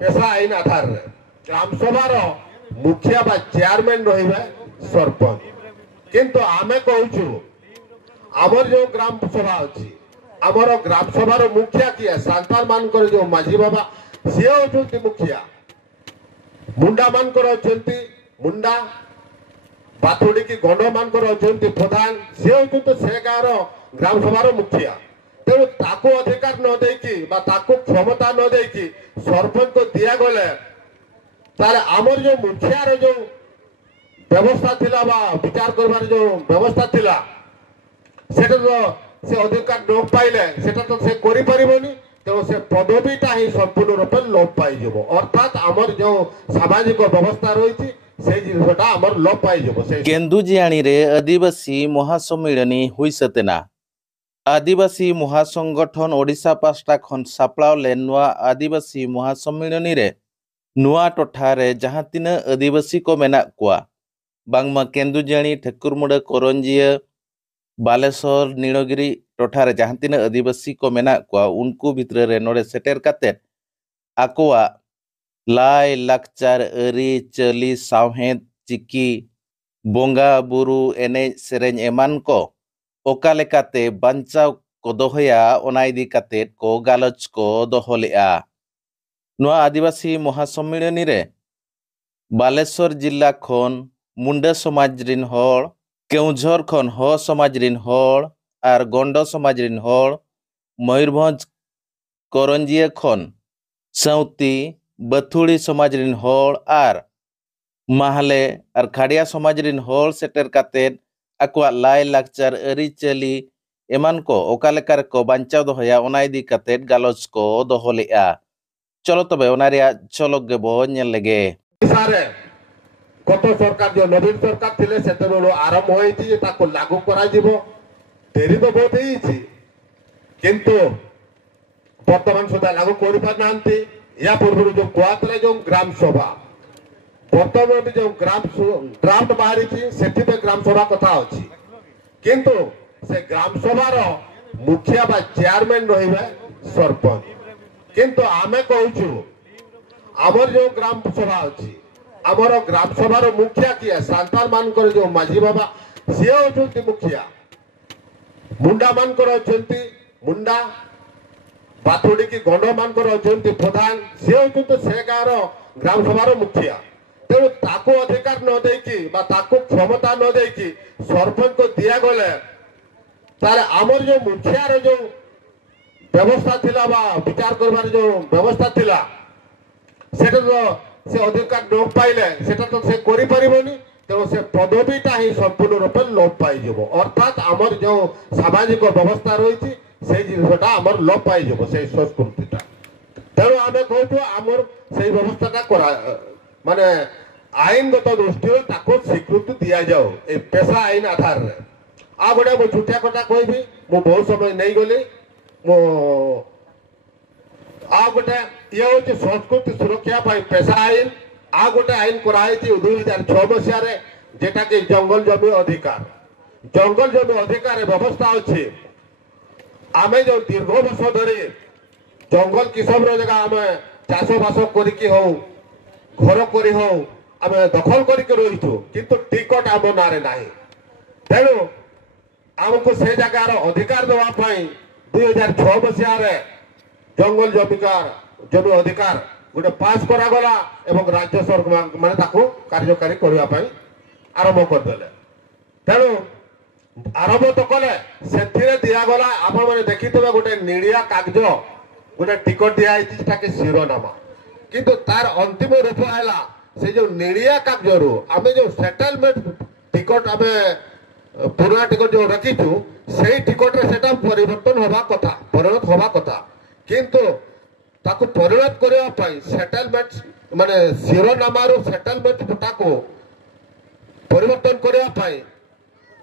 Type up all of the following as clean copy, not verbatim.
पेशा आईन आधार रे ग्राम सभार मुखिया बा चेयरमैन रहिबे सरपंच किंतु आमे कहूछु आमर जो ग्राम सभा अछि आमर ग्राम सभार मुखिया किए सांताल मानकर जो माझी बाबा से होचुंती मुखिया मुंडा मानकर अछंती मुंडा बाथुड़ी की गंड मानकर अछंती प्रधान से होचुंती से गार ग्राम सभार मुखिया तेणु ताको अधिकार न देकी बा ताको क्षमता न देकी सरपंच को दिया गले ताले आमर जो मुखियार जो व्यवस्था थिला बा विचार करबार जो व्यवस्था थिला सेटा तो से अधिकार न पाइले सेटा तो से करि परिबोनी तो से पदवीटा ही संपूर्ण रूप लोप पाई जबो अर्थात आमर जो सामाजिक व्यवस्था रही से जिनसटा आमर लोप पाई जबो से केन्दुजियाणी रे आदिवासी महासम्मिलनी हुई सतेना आदिवासी महासंगठन ओडिशा पास्टा खन सापड़ावले नुआ आदिवासी महासम्मिलनी रे नुआ टोठा रे जहां तीन आदिवासी को मेना कुआ बांगमा केन्दुजियाणी ठेकुरमुड़ा करंजिया बालेश्वर नीलगिरी टोठा रे जहां तीन आदिवासी को मेना कुआ उनको भितर रे नोड़े सेटेर काते आकोआ लाय लाकचार अरी चली सावहेद चिकी बोंगा बुरु एने सेरेñ एमान को ओका लेकाते बांचाव को दोहया ओना इदी काते को गालच को दोहलेआ नुआ आदिवासी महासम्मिलनी रे बालेश्वर जिला खन मुंडा समाज रिन हर केउझर खन हो समाज रिन हर आर गंड समाज रिन हर मयूरभंज करंजिया खन साउती बथुड़ी समाज रिन हर आर माहले आर खाड़िया समाज रिन हर सेटर काते आकुआ लाय लाकचार अरी चली एमान को ओका लेकार को बांचाव दोहया ओना इदी काते गालच को दोहलेआ चलो तबे ओना रिया चलक गेबो नेल लेगे सारे गत सरकार जो नवीन सरकार थिले सेतेबेलो आरंभ होईची जे ताको लागू करा जिवो देरी तो बहुत हेईची किंतु वर्तमान सुधा लागू करि पार नांती या पूर्व जो कुआतले जो ग्राम सभा वर्तमान जो ग्राम ड्राफ्ट बाहरी थी सेठी पे ग्राम सभा कथा अछि किंतु से ग्राम सभार मुखिया बा चेयरमैन रहिबे सरपंच किंतु आमे कहूछु आमर जो ग्राम सभा अछि आमर ग्राम सभार मुखिया किए सांताल मानकर जो माझी बाबा से होचुंती मुखिया मुंडा मानकर अछंती मुंडा बाथुड़ी की गंड मानकर अछंती प्रधान से होचुंती से गार ग्राम सभार मुखिया तेणु ताको अधिकार न देकी बा ताको क्षमता न देकी सरपंच को दिया गले ताले आमर जो मुखियार जो व्यवस्था थिला बा विचार करबार जो व्यवस्था थिला सेटा तो से अधिकार न पाइले सेटा तो से करि परिबोनी तो से पदवीटा ही संपूर्ण रूप लोप पाई जबो अर्थात आमर जो सामाजिक व्यवस्था रही से जिनसटा आमर लोप पाई जबो से संस्कृतिटा तेणु आमे कहतो आमर से व्यवस्थाटा करा माने आईनगत दृष्टि ताको स्वीकृति दिया जाओ ए पेशा आईन आधार रे आ गोटे मो छुटिया कटा कहबी मो बहुत समय नहीं गली मो आ गोटे ये होची संस्कृति सुरक्षा पाई पेशा आईन आ गोटे आईन कराई थी 2006 मसिया रे जेटा के जंगल जमी अधिकार व्यवस्था अछि आमे जो दीर्घ वर्ष धरी जंगल किसम रो जगह आमे चाष बास करिकी हो घर करी हो आमे दखल करिके रहिथु किंतु टिकट आम नारे नाही तेणु आमको से जगार अधिकार देवा पाई 2006 मसिया रे जंगल जमी अधिकार गोटे पास करा गला एवं राज्य सरकार माने ताको कार्यकारी करबा पाई आरंभ कर देले तेणु आरंभ तो कले सेथिरे दिया गला आपण माने देखितबे गोटे नीलिया कागज गोटे टिकट दिया आइछि ताके शिरोनामा किंतु तार अंतिम रूप हैला से जो नीलिया कागजरू आमे जो सेटलमेंट टिकट आमे पुराना टिकट जो रखिछु सेही टिकट रे सेटा परिवर्तन होबा कथा परिणत होबा कथा किंतु ताको परिणत करबा पई सेटलमेंट माने शिरोनामा रो सेटलमेंट पटाको परिवर्तन करबा पई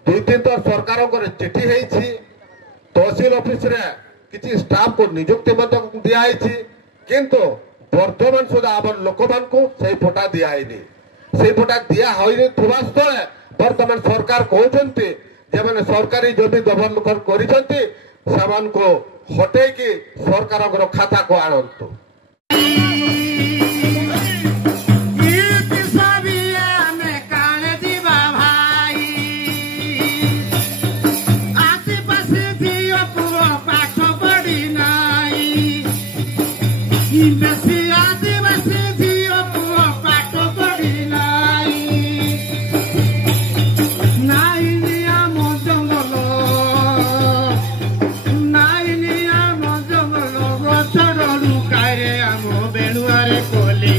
दुई तीन थर सरकार को चिठी हेछि तहसील ऑफिस रे किछि स्टाफ को नियुक्ति मत दिया हेछि किंतु वर्तमान सुधा आम लोक मान को सही फोटा दिया से फोटा दिया स्थले वर्तमान सरकार कहते जे सरकारी जमी दबल कर हटे कि सरकार खाता को आणतु। करे कोली